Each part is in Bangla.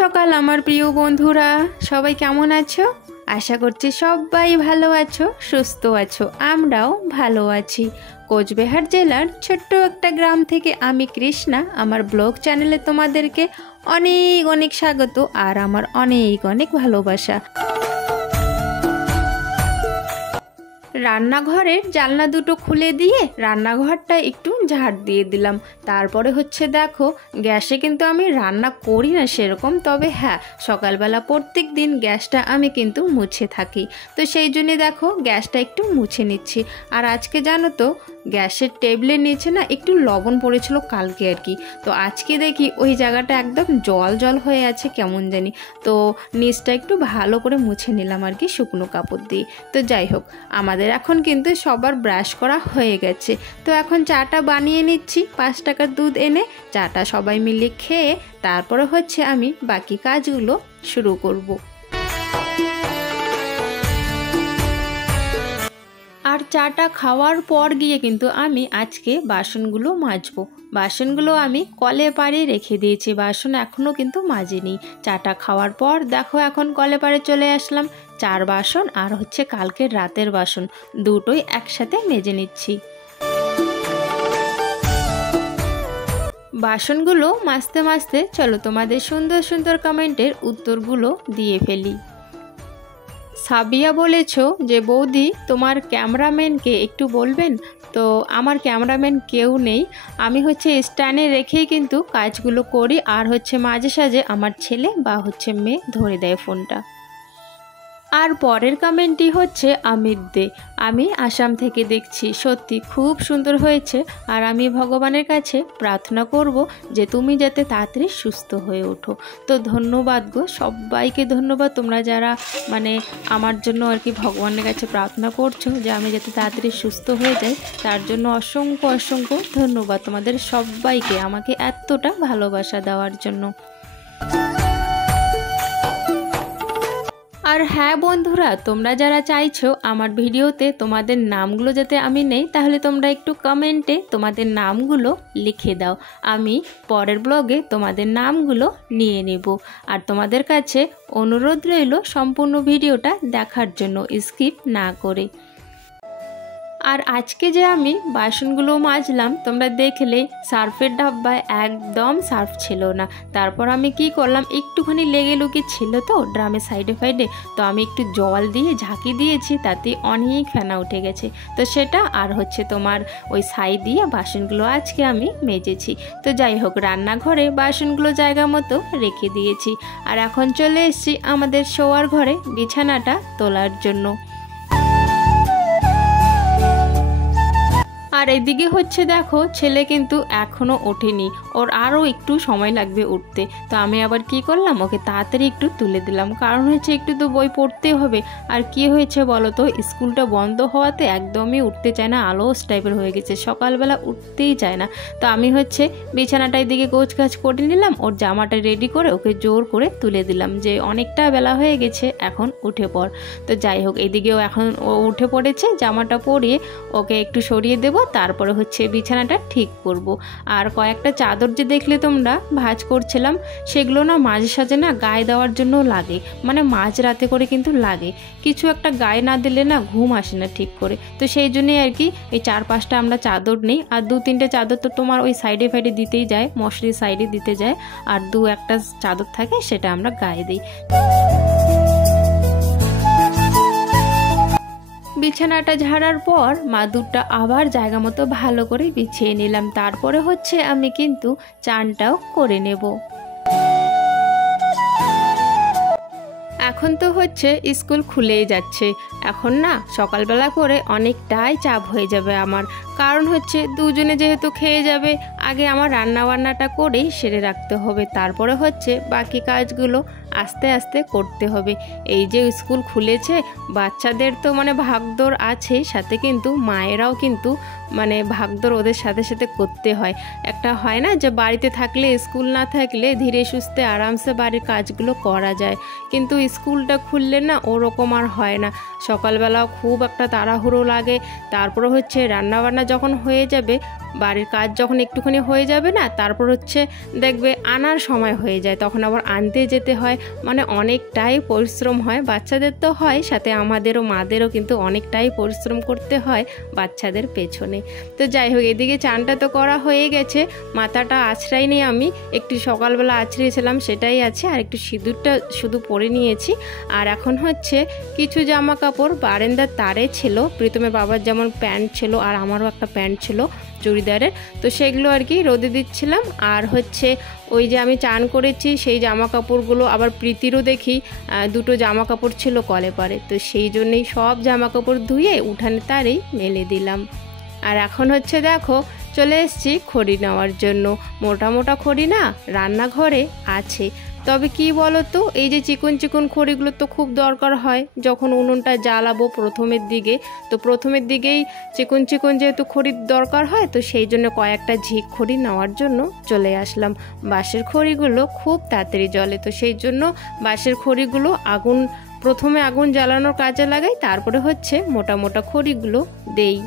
সকাল আমার প্রিয় বন্ধুরা, সবাই কেমন আছো? আশা করছি সবাই ভালো আছো, সুস্থ আছো। আমরাও ভালো আছি। কোচবিহার জেলার ছোট্ট একটা গ্রাম থেকে আমি কৃষ্ণা আমার ব্লগ চ্যানেলে তোমাদেরকে অনেক অনেক স্বাগত আর আমার অনেক অনেক ভালোবাসা। রান্নাঘরের জানলা দুটো খুলে দিয়ে রান্নাঘরটা একটু ঝাড় দিয়ে দিলাম। তারপরে দেখো গ্যাসে কিন্তু আমি রান্না করি না সেরকম, তবে হ্যাঁ সকালবেলা প্রত্যেক দিন গ্যাসটা আমি কিন্তু মুছে থাকি, তো সেই জন্যে দেখো গ্যাসটা একটু মুছে নিচ্ছি। আর আজকে জানো তো গ্যাসের টেবিলের নিচে না একটু লবণ পড়েছিল কালকে আর কি, তো আজকে দেখি ওই জায়গাটা একদম জল জল হয়ে আছে কেমন জানি, তো নিচটা একটু ভালো করে মুছে নিলাম আর কি শুকনো কাপড় দিয়ে। তো যাই হোক, আমাদের এখন কিন্তু সবার ব্রাশ করা হয়ে গেছে, তো এখন চাটা বানিয়ে নিচ্ছি। 5 টাকার দুধ এনে চাটা সবাই মিলে খেয়ে তারপরে আমি বাকি কাজগুলো শুরু করব। আর চাটা খাওয়ার পর গিয়ে কিন্তু আমি আজকে বাসনগুলো মাজবো। বাসনগুলো আমি কলে পাড়ে রেখে দিয়েছি, বাসন এখনও কিন্তু মাজিনি। চাটা খাওয়ার পর দেখো এখন কলে পাড়ে চলে আসলাম। 4 বাসন আর কালকের রাতের বাসন দুটোই একসাথে মেজে নিচ্ছি। বাসনগুলো মাজতে মাজতে চলো তোমাদের সুন্দর সুন্দর কমেন্টের উত্তরগুলো দিয়ে ফেলি। সাবিয়া বলেছ যে বৌদি তোমার ক্যামেরাম্যানকে একটু বলবেন, তো আমার ক্যামেরাম্যান কেউ নেই, আমি স্ট্যান্ডে রেখেই কিন্তু কাজগুলো করি, আর মাঝে সাঝে আমার ছেলে বা মেয়ে ধরে দেয় ফোনটা। আর পরের কমেন্টটি আমির দে, আমি আসাম থেকে দেখছি, সত্যি খুব সুন্দর হয়েছে, আর আমি ভগবানের কাছে প্রার্থনা করব যে তুমি যাতে তাড়াতাড়ি সুস্থ হয়ে ওঠো। তো ধন্যবাদ গো, সবাইকে ধন্যবাদ তোমরা যারা আমার জন্য আর কি ভগবানের কাছে প্রার্থনা করছো যে আমি যাতে তাড়াতাড়ি সুস্থ হয়ে যাই, তার জন্য অসংখ্য অসংখ্য ধন্যবাদ তোমাদের সবাইকে আমাকে এতটা ভালোবাসা দেওয়ার জন্য। আর হ্যাঁ বন্ধুরা, তোমরা যারা চাইছো আমার ভিডিওতে তোমাদের নামগুলো যাতে আমি নেই, তাহলে তোমরা একটু কমেন্টে তোমাদের নামগুলো লিখে দাও, আমি পরের ব্লগে তোমাদের নামগুলো নিয়ে নেব। আর তোমাদের কাছে অনুরোধ রইল সম্পূর্ণ ভিডিওটা দেখার জন্য, স্কিপ না করে। আর আজকে যে আমি বাসনগুলো মাজলাম তোমরা দেখলে সার্ফের ডাব্বায় একদম সার্ফ ছিল না। তারপর আমি কি করলাম, একটুখানি লেগে লুকে ছিল তো ড্রামের সাইডে ফাইডে, তো আমি একটু জল দিয়ে ঝাঁকি দিয়েছি, তাতে অনেক ফেনা উঠে গেছে, তো সেটা আর তোমার ওই ছাই দিয়ে বাসনগুলো আজকে আমি মেজেছি। তো যাই হোক, রান্নাঘরে বাসনগুলো জায়গা মতো রেখে দিয়েছি। আর এখন চলে এসেছি আমাদের শোয়ার ঘরে বিছানাটা তোলার জন্য। আর এদিকে দেখো ছেলে কিন্তু এখনও ওঠেনি, ওর আরও একটু সময় লাগবে উঠতে, তো আমি আবার কি করলাম, ওকে তাড়াতাড়ি একটু তুলে দিলাম, কারণ একটু তো বই পড়তে হবে। আর কি হয়েছে বলো তো, স্কুলটা বন্ধ হওয়াতে একদমই উঠতে চায় না, আলস টাইপের হয়ে গেছে, সকালবেলা উঠতেই চায় না। তো আমি বিছানাটা এদিকে গোছগাছ করে নিলাম, ওর জামাটা রেডি করে ওকে জোর করে তুলে দিলাম যে অনেকটা বেলা হয়ে গেছে, এখন উঠে পড়। তো যাই হোক, এদিকেও এখন ও উঠে পড়েছে, জামাটা পরিয়ে ওকে একটু সরিয়ে দেবো, তারপরে বিছানাটা ঠিক করব। আর কয়েকটা চাদর যে দেখলে তোমরা ভাঁজ করছিলাম, সেগুলো না মাঝে সাঝে না গায়ে দেওয়ার জন্য লাগে, মাঝ রাতে করে কিন্তু লাগে, কিছু একটা গায়ে না দিলে না ঘুম আসে না ঠিক করে। তো সেই জন্যই আর কি এই 4-5টা আমরা চাদর নেই, আর 2-3টে চাদর তো তোমার ওই সাইডে ফাইডে দিতেই যায়, মশারির সাইডে দিতে যায়, আর 2-1টা চাদর থাকে সেটা আমরা গায়ে দিই। বিছানাটা ঝাড়ার পর মাদুরটা আবার জায়গা মতো ভালো করে বিছিয়ে নিলাম, তারপরে আমি কিন্তু চানটাও করে নেব। এখন তো স্কুল খুলেই যাচ্ছে, এখন না সকালবেলা করে অনেকটাই চাপ হয়ে যাবে আমার, কারণ দুজনে যেহেতু খেয়ে যাবে, আগে আমার রান্না বান্নাটা করেই সেরে রাখতে হবে, তারপরে বাকি কাজগুলো আস্তে আস্তে করতে হবে। এই যে স্কুল খুলেছে, বাচ্চাদের তো ভাগদৌড় আছে, সাথে কিন্তু মায়েরাও কিন্তু মানে ভাগদৌড় ওদের সাথে সাথে করতে হয়। একটা হয় না যে বাড়িতে থাকলে, স্কুল না থাকলে ধীরে সুস্থে আরামসে বাড়ির কাজগুলো করা যায়, কিন্তু স্কুলটা খুললে না ওরকম আর হয় না। সকালবেলা খুব একটা তাড়াহুড়ো লাগে, তারপরে হচ্ছে রান্নাবান্না যখন হয়ে যাবে, বাড়ির কাজ যখন একটুখানি হয়ে যাবে না, তারপর হচ্ছে দেখবে আনার সময় হয়ে যায়, তখন আবার আনতে যেতে হয়। মানে অনেকটাই পরিশ্রম হয়, বাচ্চাদের তো হয়, সাথে আমাদেরও মাদেরও কিন্তু অনেকটাই পরিশ্রম করতে হয় বাচ্চাদের পেছনে। তো যাই হোক, এদিকে চানটা তো করা হয়ে গেছে, মাথাটা আছড়াইনি, আমি একটু সকালবেলা আছড়িয়েছিলাম সেটাই আছে, আর একটু সিঁদুরটা শুধু পরে নিয়েছি। আর এখন হচ্ছে কিছু জামা কাপড় বারান্দার তারে ছিল, প্রীতমের বাবার যেমন প্যান্ট ছিল আর আমারও একটা প্যান্ট ছিল চুড়িদারের, তো সেগুলো আর কি রোদে দিচ্ছিলাম। আর হচ্ছে ওই যে আমি চান করেছি সেই জামা কাপড়গুলো, আবার প্রীতিরও দেখি দুটো জামা কাপড় ছিল কলে পারে, তো সেই জন্যই সব জামা কাপড় ধুয়ে উঠানে তারেই মেলে দিলাম। আর এখন হচ্ছে দেখো চলে এসেছি খড়ি নেওয়ার জন্য। মোটা মোটা খড়ি না রান্নাঘরে আছে, তবে কি বলো তো, এই যে চিকন চিকন খড়িগুলো তো খুব দরকার হয় যখন উনুনটা জ্বালাবো প্রথমের দিকে, তো প্রথমের দিকেই চিকন চিকন যেহেতু খড়ির দরকার হয়, তো সেই জন্য কয়েকটা ঝিক খড়ি নেওয়ার জন্য চলে আসলাম। বাঁশের খড়িগুলো খুব তাড়াতাড়ি জ্বলে, তো সেই জন্য বাঁশের খড়িগুলো প্রথমে আগুন জ্বালানোর কাজে লাগাই, তারপরে হচ্ছে মোটা মোটা খড়িগুলো দেই।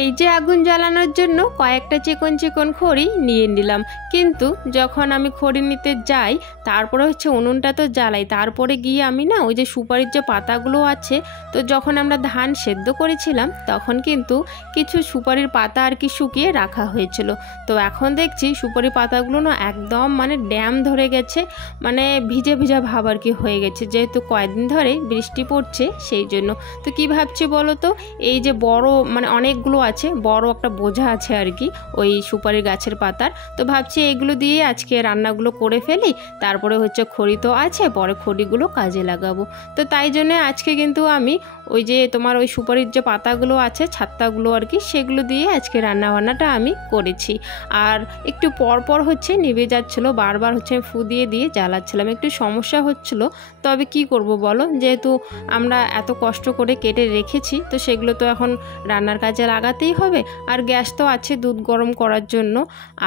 এই যে আগুন জ্বালানোর জন্য কয়েকটা চিকন চিকন খড়ি নিয়ে নিলাম, কিন্তু যখন আমি খড়ি নিতে যাই তারপরে হচ্ছে উনুনটা তো জ্বালাই, তারপরে গিয়ে আমি না ওই যে সুপারির যে পাতাগুলো আছে, তো যখন আমরা ধান সেদ্ধ করেছিলাম তখন কিন্তু কিছু সুপারির পাতা আর কি শুকিয়ে রাখা হয়েছিল, তো এখন দেখছি সুপারি পাতাগুলো না একদম মানে ড্যাম ধরে গেছে, মানে ভিজে ভিজা ভাব আর কি হয়ে গেছে, যেহেতু কয়েকদিন ধরে বৃষ্টি পড়ছে সেই জন্য। তো কি ভাবছি বলো তো, এই যে বড় মানে অনেকগুলো আছে, বড় একটা বোঝা আছে আর কি ওই সুপারি গাছের পাতার, তো ভাবছি এগুলো দিয়ে আজকে রান্নাগুলো করে ফেলি, তারপরে হচ্ছে খড়ি তো আছে, পরে খড়িগুলো কাজে লাগাবো। তো তাই জন্য আজকে কিন্তু আমি ওই যে তোমার ওই সুপারির যে পাতাগুলো আছে ছাত্তাগুলো আর কি, সেগুলো দিয়ে আজকে রান্নাবান্নাটা আমি করেছি। আর একটু পর পর হচ্ছে নিভে যাচ্ছিলো, বারবার হচ্ছে ফু দিয়ে দিয়ে জ্বালাচ্ছিলাম, একটু সমস্যা হচ্ছিল, তবে কি করব বলো, যেহেতু আমরা এত কষ্ট করে কেটে রেখেছি, তো সেগুলো তো এখন রান্নার কাজে লাগাতেই হবে। আর গ্যাস তো আছে দুধ গরম করার জন্য,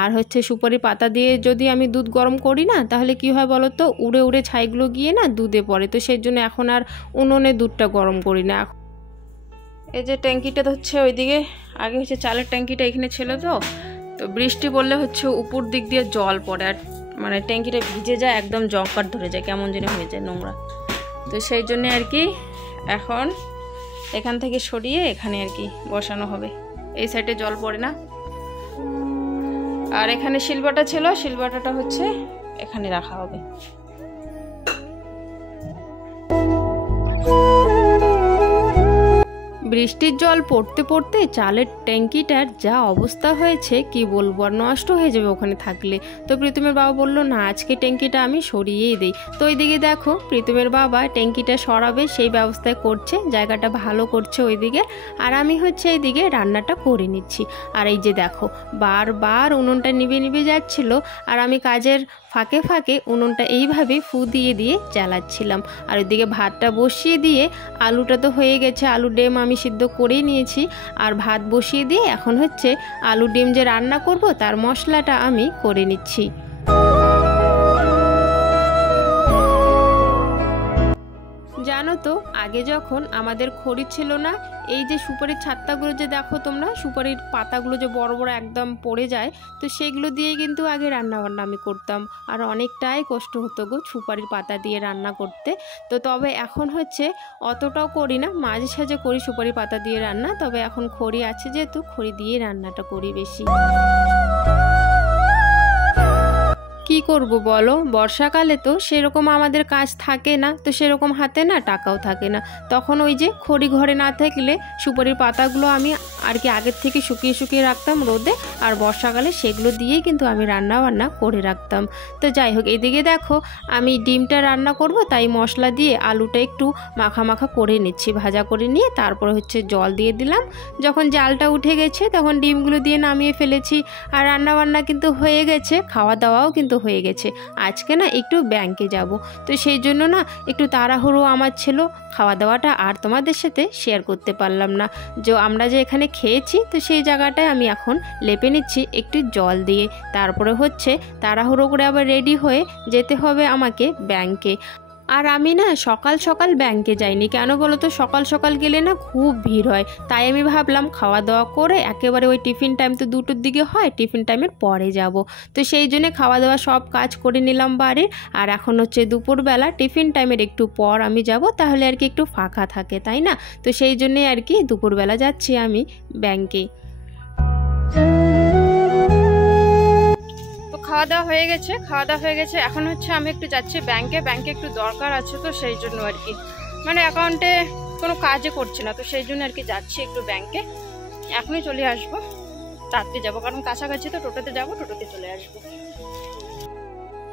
আর হচ্ছে সুপারি পাতা দিয়ে যদি আমি দুধ গরম করি না, তাহলে কি হয় বলো তো, উড়ে উড়ে ছাইগুলো গিয়ে না দুধে পড়ে, তো সেই জন্য এখন আর উনুনে দুধটা গরম করি না। এই যে ট্যাঙ্কিটা হচ্ছে ওইদিকে, আগে হচ্ছে চালের ট্যাঙ্কিটা এখানে ছিল, তো বৃষ্টি পড়লে হচ্ছে উপর দিক দিয়ে জল পড়ে, আর মানে ট্যাঙ্কিটা ভিজে যায়, একদম জঙ্কার ধরে যায়, কেমন যেন হয়ে যায় নোংরা, তো সেই জন্য আর কি এখন এখান থেকে সরিয়ে এখানে আর কি বসানো হবে, এই সাইডে জল পড়ে না। আর এখানে শিলবাটা ছিল, শিলবাটাটা হচ্ছে এখানে রাখা হবে। বৃষ্টির জল পড়তে পড়তে চালের ট্যাঙ্কিটার যা অবস্থা হয়েছে কি বলবো, আর নষ্ট হয়ে যাবে ওখানে থাকলে। তো প্রীতমের বাবা বললো না আজকে ট্যাঙ্কিটা আমি সরিয়েই দিই, তো ওইদিকে দেখো প্রীতমের বাবা ট্যাঙ্কিটা সরাবে সেই ব্যবস্থায় করছে, জায়গাটা ভালো করছে ওইদিকে, আর আমি হচ্ছে এইদিকে রান্নাটা করে নিচ্ছি। আর এই যে দেখো বারবার উনুনটা নিভে নিভে যাচ্ছিল, আর আমি কাজের ফাঁকে ফাঁকে উনুনটা এইভাবে ফু দিয়ে দিয়ে জ্বালাচ্ছিলাম। আর ওইদিকে ভাতটা বসিয়ে দিয়ে, আলুটা তো হয়ে গেছে, আলু ডিম আমি সিদ্ধ করেই নিয়েছি, আর ভাত বসিয়ে দিয়ে এখন হচ্ছে আলু ডিম যে রান্না করব তার মশলাটা আমি করে নিচ্ছি। জানো তো আগে যখন আমাদের খড়ি ছিল না, এই যে সুপারির ছাত্তাগুলো যে দেখো তোমরা, সুপারির পাতাগুলো যে বড় বড় একদম পড়ে যায়, তো সেগুলো দিয়ে কিন্তু আগে রান্নাবান্না আমি করতাম, আর অনেকটাই কষ্ট হতো গো সুপারির পাতা দিয়ে রান্না করতে। তো তবে এখন হচ্ছে অতটাও করি না, মাঝে সাঝে করি সুপারি পাতা দিয়ে রান্না, তবে এখন খড়ি আছে যেহেতু খড়ি দিয়ে রান্নাটা করি বেশি। কি করব বলো, বর্ষাকালে তো সেরকম আমাদের কাজ থাকে না, তো সেরকম হাতে না টাকাও থাকে না, তখন ওই যে খড়ি ঘরে না থাকলে সুপারির পাতাগুলো আমি আর কি আগের থেকে শুকিয়ে শুকিয়ে রাখতাম রোদে, আর বর্ষাকালে সেগুলো দিয়েই কিন্তু আমি রান্না বান্না করে রাখতাম। তো যাই হোক, এদিকে দেখো আমি ডিমটা রান্না করব, তাই মশলা দিয়ে আলুটা একটু মাখা মাখা করে নিচ্ছি, ভাজা করে নিয়ে তারপরে হচ্ছে জল দিয়ে দিলাম, যখন জালটা উঠে গেছে তখন ডিমগুলো দিয়ে নামিয়ে ফেলেছি, আর রান্না বান্না কিন্তু হয়ে গেছে, খাওয়া দাওয়াও কিন্তু হয়ে গেছে, আজকে না একটু ব্যাংকে যাব। তো সেই জন্য না একটু তাড়াহুড়ো আমার ছিল, খাওয়া দাওয়াটা আর তোমাদের সাথে শেয়ার করতে পারলাম না। আমরা যে এখানে খেয়েছি তো সেই জায়গাটায় আমি এখন লেপে নিচ্ছি একটু জল দিয়ে। তারপরে হচ্ছে তাড়াহুড়ো করে আবার রেডি হয়ে যেতে হবে আমাকে ব্যাংকে। আর আমি না সকাল সকাল ব্যাংকে যাইনি, কেন বলো তো, সকাল সকাল গেলে না খুব ভিড় হয়। তাই আমি ভাবলাম খাওয়া দাওয়া করে একেবারে ওই টিফিন টাইম তো 2টোর দিকে হয়, টিফিন টাইমের পরে যাব। তো সেই জন্য খাওয়া দাওয়া সব কাজ করে নিলাম বাড়ির। আর এখন হচ্ছে দুপুরবেলা, টিফিন টাইমের একটু পর আমি যাব, তাহলে আর কি একটু ফাঁকা থাকে, তাই না? তো সেই জন্যে আর কি দুপুরবেলা যাচ্ছি আমি ব্যাংকে। খাওয়া দাওয়া হয়ে গেছে, এখন হচ্ছে আমি একটু যাচ্ছি ব্যাংকে একটু দরকার আছে, তো সেই জন্য আর কি, মানে অ্যাকাউন্টে কোনো কাজই করছি না, তো সেই জন্য আর কি যাচ্ছি একটু ব্যাংকে। এখনই চলে আসবো, তাড়াতাড়ি যাবো, কারণ কাছাকাছি তো, টোটোতে যাবো, টোটোতে চলে আসবো।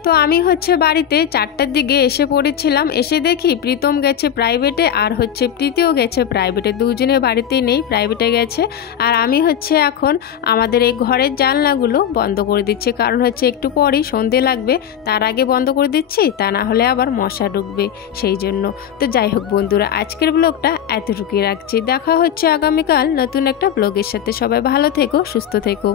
তো আমি হচ্ছে বাড়িতে 4টার দিকে এসে পড়েছিলাম। এসে দেখি প্রীতম গেছে প্রাইভেটে আর হচ্ছে প্রীতিও গেছে প্রাইভেটে, দুজনে বাড়িতেই নেই, প্রাইভেটে গেছে। আর আমি হচ্ছে এখন আমাদের এই ঘরের জানলাগুলো বন্ধ করে দিচ্ছি, কারণ হচ্ছে একটু পরেই সন্ধে লাগবে, তার আগে বন্ধ করে দিচ্ছি, তা না হলে আবার মশা ঢুকবে, সেই জন্য। তো যাই হোক বন্ধুরা, আজকের ব্লগটা এতটুকুই রাখছি, দেখা হচ্ছে আগামীকাল নতুন একটা ব্লগের সাথে। সবাই ভালো থেকো, সুস্থ থেকো।